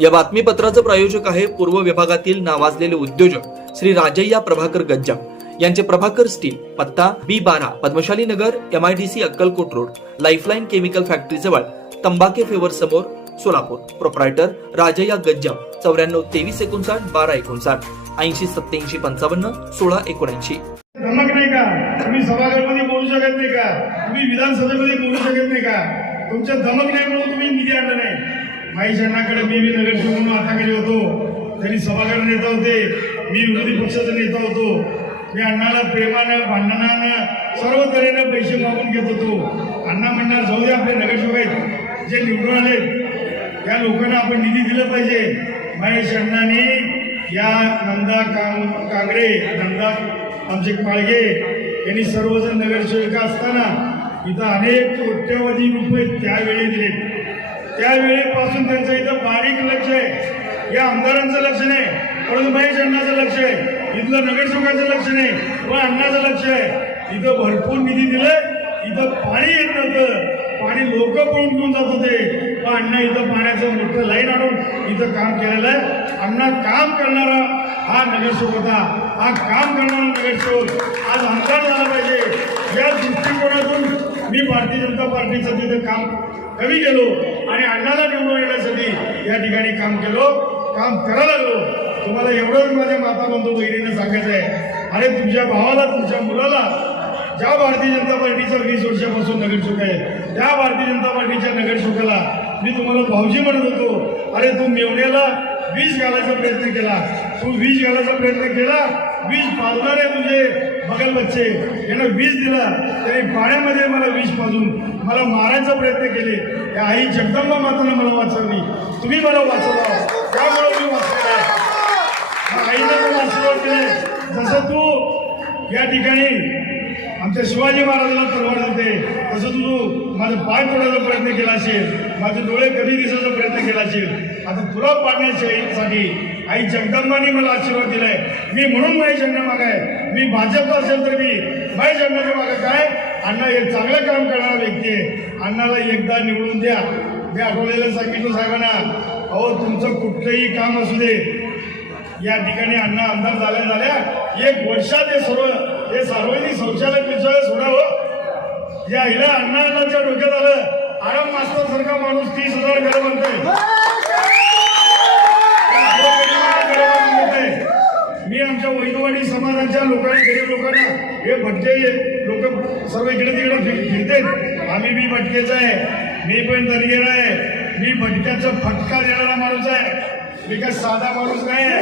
या बातमीपत्राचं प्रायोजक आहे पूर्व विभागातील नावाजलेले उद्योजक श्री राजय्या प्रभाकर गज्जाम. यांचे प्रभाकर स्टील पत्ता बी बारा Padmashali Nagar M I D C Akkalkot road lifeline chemical factory जवळ तंबाके फेवर समोर सोलापूर. प्रोप्रायटर राजय्या गज्जा चौऱ्याण्णव तेवीस एकोणसाठ बारा एकोणसाठ ऐंशी सत्याऐंशी पंचावन्न सोळा एकोणऐंशी. नाही का? तुम्ही सभागृहामध्ये बोलू शकत नाही का? तुम्ही विधानसभेमध्ये बोलू शकत नाही का? तुमच्या धमक नाही म्हणून तुम्ही निधी आणला नाही. माई शरणाकडे मी बी नगरसेवक म्हणून हाताखाली होतो. त्यांनी सभागृह नेता होते. मी विरोधी पक्षाचा नेता होतो. मी अण्णाला प्रेमानं भांडणानं सर्व तऱ्हेनं पैसे मागून घेत होतो. अण्णा म्हणणार जाऊ दे आपले नगरसेवक आहेत. जे निवडून आले त्या लोकांना आपण निधी दिलं पाहिजे. महेश अण्णांनी या नंदा कां कांगडे नंदा आमचे पाळगे यांनी सर्वजण नगरसेविका असताना इथं अनेक कोट्यवधी रुपये त्यावेळी दिले त्यावेळेपासून त्यांचं इथं बारीक लक्ष आहे. या आमदारांचं लक्ष नाही. परंतु महेश अण्णाचं लक्ष आहे. इथलं नगरसेवकाचं लक्ष नाही. व अण्णाचं लक्ष आहे. इथं भरपूर निधी दिलं इथं पाणी येत नव्हतं. पाणी लोक पळून घेऊन जात होते. पण अण्णा इथं पाण्याचं मोठं लाईन आणून इथं काम केलेलं आहे. अण्णा काम करणारा हा नगरसेवक होता. हा काम करणारा नगरसेवक आज आमदार झाला पाहिजे. या दृष्टिकोनातून मी भारतीय जनता पार्टीचं तिथं काम कमी गेलो आणि अण्णाला निवडून येण्यासाठी या ठिकाणी काम केलो. काम करायला लागलो. तुम्हाला एवढंच माझ्या माता बंधू बहिणीनं सांगायचं आहे. अरे तुमच्या भावाला तुमच्या मुलाला ज्या भारतीय जनता पार्टीचा वीस वर्षापासून नगरसेवक आहे त्या भारतीय जनता पार्टीच्या नगरसेवकाला मी तुम्हाला भाऊजी म्हणत होतो. अरे तू मेवण्याला वीज घालायचा प्रयत्न केला. तू वीज घालायचा प्रयत्न केला. विष आहे तुझे. बगल बच्चे यांना विष दिला त्यांनी पाण्यामध्ये मला विष पाजून मला मारायचा प्रयत्न केले. या आई जगदंबा मातानं मला वाचवली. तुम्ही मला वाचवला त्यामुळे मी वाचवला आहे. आईनं मला आशीर्वाद केले जसं तू या ठिकाणी आमच्या शिवाजी महाराजांना तलवार देते तसं तू माझं पाय तोडायचा प्रयत्न केला असेल माझे डोळे कधी दिसायचा प्रयत्न केला असेल आता तुला पाडण्यासाठी आई जगदंबाने मला आशीर्वाद दिलाय. मी म्हणून माझी अण्णा मागाय मी भाजप असेल तर मी महेश अण्णाच्या मागे काय? अण्णा हे चांगलं काम करणारा व्यक्ती आहे. अण्णाला एकदा निवडून द्या. मी आठवलेलं सांगितलं साहेबांना अहो तुमचं कुठलंही काम असू दे. या ठिकाणी अण्णा आमदार झाल्या झाल्या. एक वर्षात हे सर्व हे सार्वजनिक शौचालय पिचालय सोडावं. या हिला अण्णा अण्णाच्या डोक्यात आलं आराम मास्तर सारखा माणूस तीस हजार घर म्हणतोय मी आमच्या वैदवाडी समाजाच्या लोकांना गरीब लोकांना हे भटके लोक सर्व इकडे तिकडे फिर- फिरते आम्ही बी भटकेच आहे. मी पण दरगेर आहे. मी भटक्याचा फटका देणारा माणूस आहे. मी काय साधा माणूस नाही आहे.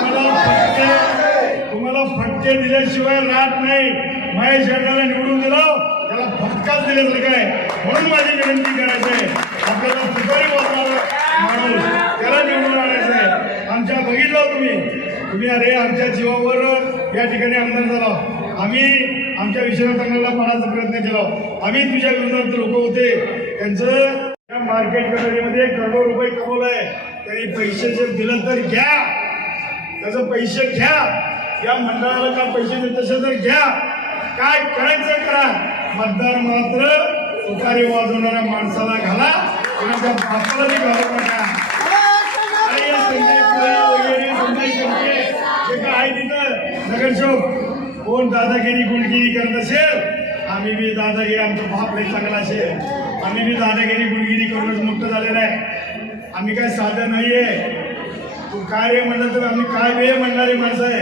तुम्हाला फटके तुम्हाला फटके दिल्याशिवाय राहत नाही. महेश अण्णाला निवडून दिलं त्याला फटकाच दिल्यासारखं आहे. म्हणून माझी विनंती करायची आहे. आपल्याला तुकारी वाचणारा माणूस त्याला निवडून आणायचं आहे. आमच्या बघितलं तुम्ही. तुम्ही अरे आमच्या जीवावर या ठिकाणी आमदार झाला आम्ही आमच्या विश्वनाथांना पाहण्याचा प्रयत्न केला आम्ही तुझ्या विरोधात लोक होते. त्यांचं त्या मार्केट कमिटीमध्ये करोडो रुपये कमवलंय त्यांनी पैसे जर दिलं तर घ्या. त्याचं पैसे घ्या. या मंडळाला का पैसे देत असेल तर घ्या. काय करायचं करा. मतदार मात्र तुकारी वाजवणाऱ्या माणसाला घाला. कोणाच्या बापाला घालू नका. हिशोब कोण दादागिरी गुंडगिरी करत असेल आम्ही बी दादागिरी आमचा बाप लय चांगला असेल. आम्ही बी दादागिरी गुंडगिरी करूनच मुक्त झालेला आहे. आम्ही काय साधं नाहीये. तू काय रे म्हणलं तर आम्ही काय वे म्हणणारी माणसं आहे.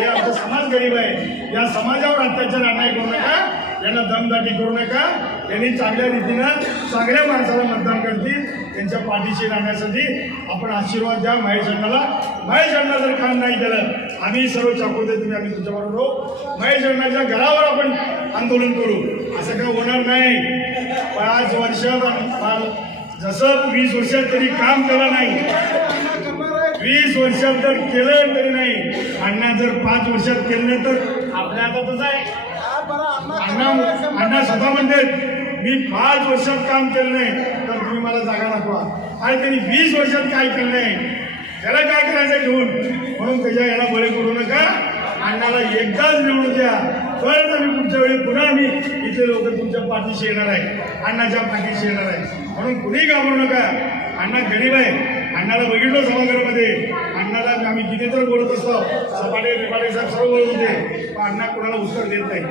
हे आमचा समाज गरीब आहे. या समाजावर अत्याचार अन्याय करू नका. यांना दमदाटी करू नका. यांनी चांगल्या रीतीनं चांगल्या माणसाला मतदान करतील. त्यांच्या पाठीशी राहण्यासाठी आपण आशीर्वाद द्या. महेश अण्णाला. महेश अण्णा जर काम नाही केलं आम्ही सर्व चाकोते तुम्ही आम्ही तुमच्याबरोबर राहू. महेश अण्णाच्या घरावर आपण आंदोलन करू. असं काय होणार नाही. पाच वर्षात जसं वीस वर्षात तरी काम केलं नाही. वीस वर्षात जर केलं तरी नाही. अण्णा जर पाच वर्षात केलं नाही तर आपल्या हातातच आहे. अण्णा अण्णा स्वतः म्हणतात मी पाच वर्षात काम केलं नाही. तुम्ही मला जागा दाखवा. आणि त्यांनी वीस वर्षात काय केलं नाही. त्याला काय करायचं घेऊन? म्हणून त्याच्या याला बळी करू नका. अण्णाला एकदाच निवडून द्या. तर आम्ही पुढच्या वेळी पुन्हा आम्ही इथे लोक तुमच्या पाठीशी येणार आहे. अण्णाच्या पाठीशी येणार आहे. म्हणून कुणीही घाबरू नका. अण्णा गरीब आहे. अण्णाला बघितलं सभागृहामध्ये. अण्णाला आम्ही किती तर बोलत असतो. सपाटे बिपाटे साहेब सर्व बोलत होते. पण अण्णा कुणाला उत्तर देत नाही.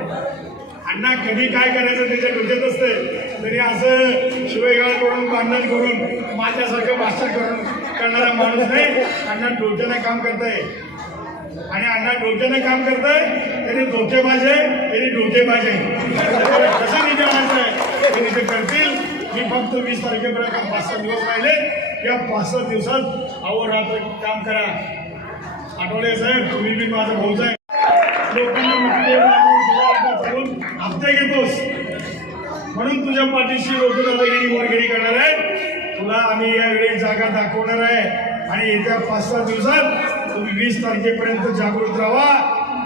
अण्णा कधी काय करायचं त्याच्या डोक्यात असतंय. तरी असं शिवेगाळ करून भांडण करून माझ्यासारखं भाषण करून करणारा माणूस नाही. अण्णा डोक्याने काम करताय. आणि अण्णा डोक्याने काम करताय तरी धोकेबाज आहे तरी डोकेबाज आहे कसं निधी माणसं आहे ते निधी करतील. मी फक्त वीस तारखेपर्यंत पाच सहा दिवस राहिले. या पाच सहा दिवसात अहोरात्र काम करा. आठवडे साहेब तुम्ही बी माझा भाऊच आहे. लोकांना हप्ते घेतोस. म्हणून तुझ्या पाठीशी लोक दादागिरी वगैरे करणार आहे. तुला आम्ही यावेळी जागा दाखवणार आहे. आणि येत्या पाच सहा दिवसात तुम्ही वीस तारखेपर्यंत जागृत राहा.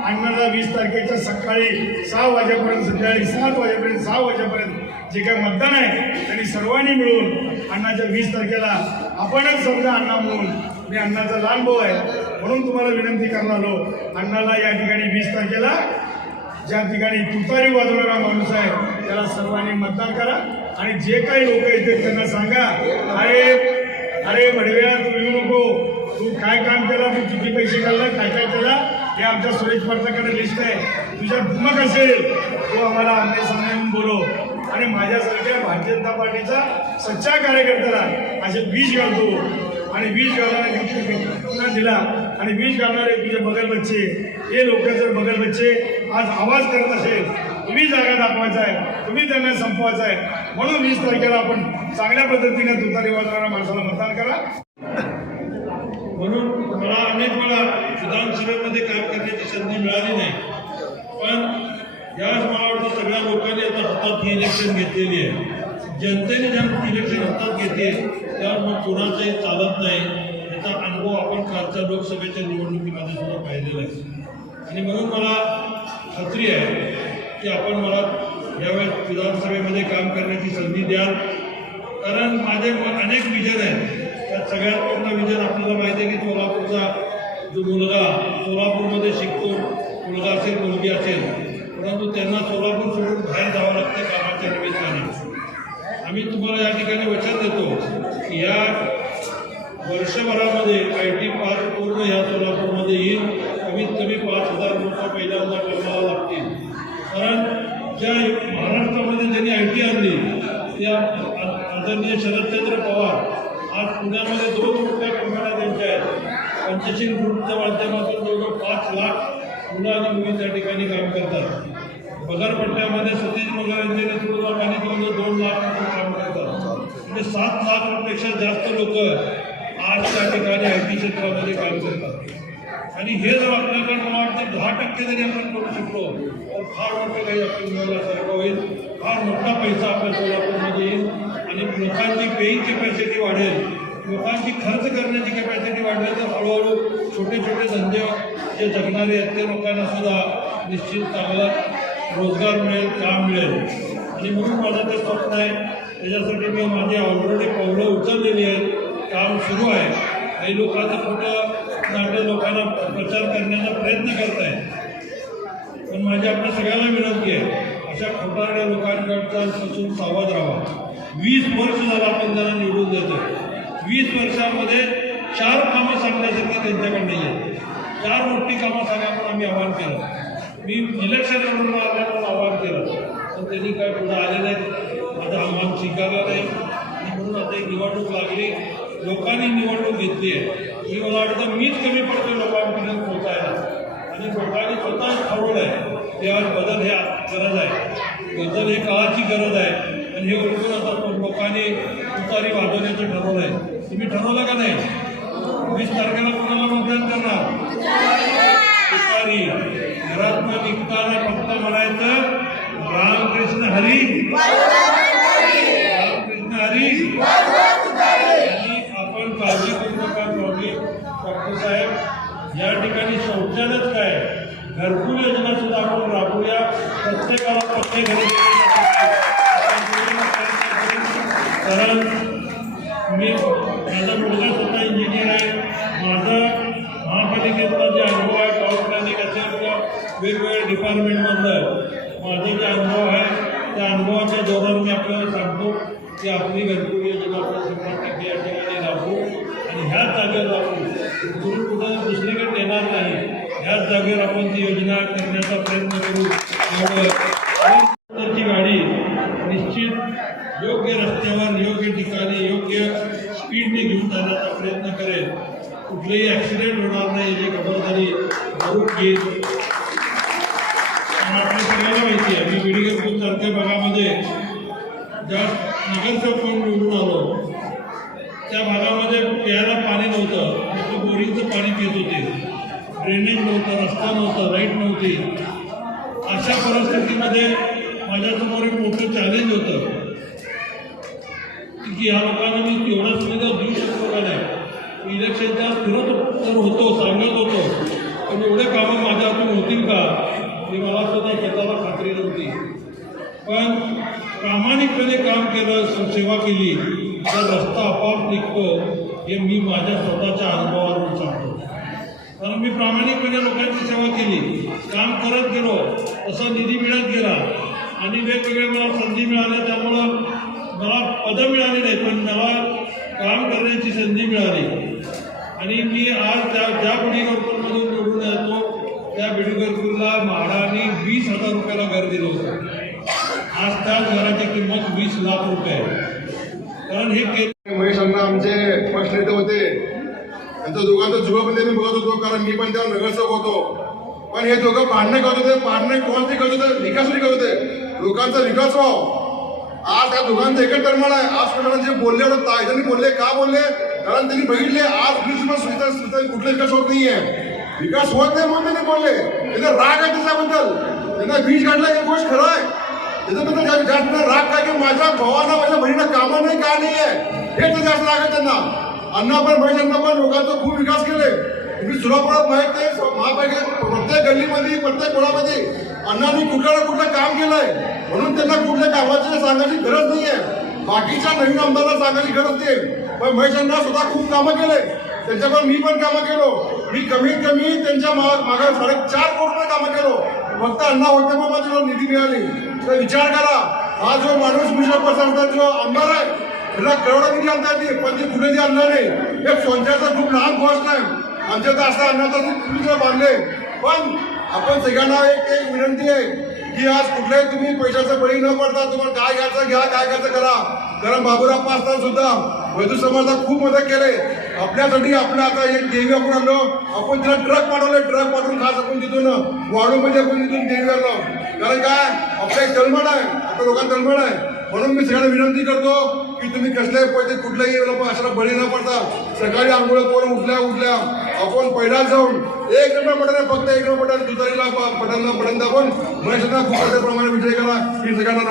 अण्णाला वीस तारखेच्या सकाळी सहा वाजेपर्यंत संध्याकाळी सात वाजेपर्यंत सहा वाजेपर्यंत जे काही मतदान आहे त्यांनी सर्वांनी मिळून अण्णाच्या वीस तारखेला आपणच समजा अण्णा म्हणून मी अण्णाचा लहान भाऊ आहे म्हणून तुम्हाला विनंती करणार आलो. अण्णाला या ठिकाणी वीस तारखेला ज्या ठिकाणी तुतारी वाजवणारा माणूस आहे त्याला सर्वांनी मतदान करा. आणि जे काही लोक येते त्यांना सांगा अरे अरे भडव्या तू येऊ नको. तू काय काम केलं? तू किती पैसे काढला काय काय केला? हे आमच्या सुरेश पाटलाकडे लिस्ट आहे. तुझ्या धमक असेल. तो आम्हाला आमने सामने बोलो आणि माझ्यासारख्या भारतीय जनता पार्टीचा सच्चा कार्यकर्त्याला असे विष घालतो. आणि विष घालणारे दिला. आणि विष घालणारे तुझे बगल बच्चे हे लोक जर बगल बच्चे आज आवाज करत असेल तुम्ही जागा दाखवायचा आहे. तुम्ही त्यांना संपवायचा आहे. म्हणून वीस तारखेला आपण चांगल्या पद्धतीने तुतारी वाजणाऱ्या माणसाला मतदान करा. म्हणून मला अनेक वेळा विधानसभेमध्ये काम करण्याची संधी मिळाली नाही. पण यावेळेस मला वाटतं सगळ्या लोकांनी आता हातात ही इलेक्शन घेतलेली आहे. जनतेने ज्या इलेक्शन हातात घेते त्यावर मग कोणाचंही चालत नाही. याचा अनुभव आपण कालच्या लोकसभेच्या निवडणुकीमध्ये सुद्धा पाहिलेला आहे. आणि म्हणून मला खात्री आहे की आपण मला यावेळेस विधानसभेमध्ये काम करण्याची संधी द्याल. कारण माझे अनेक विजन आहेत. त्यात सगळ्यात मोठं विजन आपल्याला माहिती आहे की सोलापूरचा जो मुलगा सोलापूरमध्ये शिकतो मुलगा असेल मुलगी असेल परंतु त्यांना सोलापूर सोडून बाहेर जावं लागते कामाच्या निमित्ताने. आम्ही तुम्हाला या ठिकाणी वचन देतो की या वर्षभरात आदरणीय शरदचंद्र पवार आज पुण्यामध्ये दोन मोठ्या कंपन्या त्यांच्या आहेत. पंचशील ग्रुपच्या माध्यमातून जवळजवळ पाच लाख मुलं आणि मुली त्या ठिकाणी काम करतात. पगारपट्ट्यामध्ये सतीश मगर यांच्या नेतृत्वाखाली जवळजवळ दोन लाख लोक काम करतात. म्हणजे सात लाखपेक्षा जास्त लोक आज त्या ठिकाणी आय टी क्षेत्रामध्ये काम करतात. आणि हे जर आपल्याकडे मला वाटते दहा टक्के जरी आपण करू शकलो तर फार मोठं काही आपण मिळवल्यासारखं होईल. फार मोठा पैसा आपल्या सोलापूरमध्ये येईल. आणि लोकांची पेईंग कॅपॅसिटी वाढेल. लोकांची खर्च करण्याची कॅपॅसिटी वाढेल. तर हळूहळू छोटे छोटे धंदे जे जगणारे आहेत ते लोकांना सुद्धा निश्चित चांगला रोजगार मिळेल काम मिळेल. आणि म्हणून माझं ते स्वप्न आहे. त्याच्यासाठी मी माझी ऑलरेडी पावलं उचललेली आहेत. काम सुरू आहे. काही लोकांचं खोटं नाटक लोकांना प्रचार करण्याचा प्रयत्न करत आहेत पण माझी आपल्या सगळ्यांना विनंती आहे अशा खोटारड्या लोकांकडपासून सावध राहा. वीस वर्ष झालं आपण त्यांना निवडून जातो वीस वर्षामध्ये चार कामं सांगण्यासारखी त्यांच्याकडे नाही आहेत चार मोठी कामं सांगा पण आम्ही आव्हान केलं. मी इलेक्शन लढून आल्यावर आवाहन केलं. पण त्यांनी काय पुढे आले नाहीत. माझा आव्हान स्वीकारला नाही. म्हणून आता एक निवडणूक लागली. लोकांनी निवडणूक घेतली आहे. मी मला वाटतं मीच कमी पडतो लोकांपर्यंत पोचायला. आणि लोकांनी स्वतः ठरवलं आहे की आज बदल हे गरज आहे. बदल हे काळाची गरज आहे. आणि हे ओळखून आता लोकांनी तुतारी वाजवण्याचं ठरवलं आहे. तुम्ही ठरवलं का नाही? वीस तारखेला कोणाला मतदान करणार? तुतारी घरातनं निघताना फक्त म्हणायचं रामकृष्ण हरी. रामकृष्ण हरी. आणि आपण काळजी करू नका प्रॉब्लेम डॉक्टर साहेब या ठिकाणी शौचालयच काय? घरकुल योजना सुद्धा आपण राबवूया. प्रत्येकाला प्रत्येक घरी डिपार्टमेंटमधलं माझे जे अनुभव आहे त्या अनुभवाच्या जोरावर मी आपल्याला सांगतो की आपली घरगुती योजना आपण शंभर टक्के या ठिकाणी राबवू आणि ह्याच जागेवर राबवू गुरु कुठं दुसरीकडे देणार नाही ह्याच जागेवर आपण ती योजना करण्याचा प्रयत्न करू. त्यामुळे गाडी निश्चित योग्य रस्त्यावर योग्य ठिकाणी योग्य स्पीडने घेऊन जाण्याचा प्रयत्न करेल. कुठलेही ॲक्सिडेंट होणार नाही याची खबरदारी जरूर घेईल. ज्या नगरसेवक म्हणून निवडून आलो. त्या भागामध्ये प्यायला पाणी नव्हतं. लोक बोरिंगचं पाणी पित होते. ड्रेनेज नव्हतं रस्ता नव्हता लाइट नव्हती. अशा परिस्थितीमध्ये माझ्यासमोर एक मोठं चॅलेंज होतं. की ह्या लोकांना मी केवढा सुविधा देऊ शकतो का नाही? इलेक्शनच्या फिरत तर होतो सांगत होतो. पण एवढे कामं माझ्या हातून होतील का? हे मला सुद्धा स्वतःला खात्री नव्हती. पण प्रामाणिकपणे काम केलं सेवा केली तर रस्ता आपोआप निघतो हे मी माझ्या स्वतःच्या अनुभवावरून सांगतो. कारण मी प्रामाणिकपणे लोकांची सेवा केली काम करत गेलो तसा निधी मिळत गेला आणि वेगवेगळ्या मला संधी मिळाल्या त्यामुळं मला पदं मिळाली नाही पण मला काम करण्याची संधी मिळाली. आणि मी आज त्या ज्या बिडिगरपूरमधून निवडून येतो त्या बिडिगरपूरला म्हाडाने वीस हजार रुपयाला घर दिलं होतं. आज त्या घराची किंमत वीस लाख रुपये आहे. कारण हे महेश अण्णा आमचे पक्ष नेते होते. त्यांचं दोघांचं जुगाबंदी मी बघत होतो कारण मी पण तेव्हा नगरसेवक होतो. पण हे दोघं भांडणं करत होते पाहणे कोणते करत होते विकास करत होते. लोकांचा विकास व्हाव आज त्या दोघांचं एकच टर्मल आहे. आज कोणाला जे बोलले होते त्यांनी बोलले का बोलले कारण त्यांनी बघितले आज ब्रिज सुविधा सुविधा कुठला विकास होत नाहीये. विकास होत नाही म्हणून त्यांनी बोलले. त्यांना राग आहे त्याच्याबद्दल. त्यांना बीज काढला ही गोष्ट खरं आहे. त्याच्याबद्दल जास्त राग काय की माझ्या भावाला माझ्या बहिणीला कामं नाही का नाही आहे हे तर जास्त राग आहे त्यांना. अण्णा पण महिलांना पण लोकांचा खूप विकास केले तुम्ही सुरापुरात माहीत नाही महापालिकेत प्रत्येक गल्लीमध्ये प्रत्येक कोणामध्ये अण्णांनी कुठलं ना कुठलं काम केलंय. म्हणून त्यांना कुठल्या कामाची सांगायची गरज नाहीये. बाकीच्या नवीन आमदारांना सांगायची गरज नाही. पण महेशांना सुद्धा खूप कामं केले त्यांच्यावर मी पण कामं केलो. मी कमीत कमी त्यांच्या मागे साडेचार चार रुपये कामं केलो. फक्त अण्णा होते पण माझ्यावर निधी मिळाली. तर विचार करा. हा जो माणूस भूषण प्रसादचा जो आमदार आहे त्याला करोडो निधी आणता नाही पण ते कुठे आणणार नाही हे सोनच्याचा खूप लहान गोष्ट आहे. आमच्या तर असं अन्नाचा तुम्ही बांधले. पण आपण सगळ्यांना एक एक विनंती आहे की आज कुठल्याही तुम्ही पैशाचं बळी न पडता तुम्हाला काय घ्यायचं घ्या काय घ्यायचं करा. कारण बाबूराव पासदार सुद्धा वैदू समाजात खूप मदत केले. आपल्यासाठी आपलं आता एक देवी आपण आणलो. आपण तिला ट्रक पाठवले ट्रक पाठवून खास आपण तिथून वाढूमध्ये आपण तिथून देवी आणलो. कारण काय? आपलं एक तळमळ आहे. आपल्या लोकांना तळमळ आहे. म्हणून मी सगळ्यांना विनंती करतो की तुम्ही कसल्याही पैसे कुठल्याही लोक अशाला बळी न पडता सकाळी आंघोळ करून उठल्या उठल्या आपण पहिला जाऊन एक नंबर पटाने फक्त एक नंबर पटाने दुसरीला पटांना पटांना दाबून महेशांना खूप मोठ्या प्रमाणे विजय करा. ही सगळ्यांना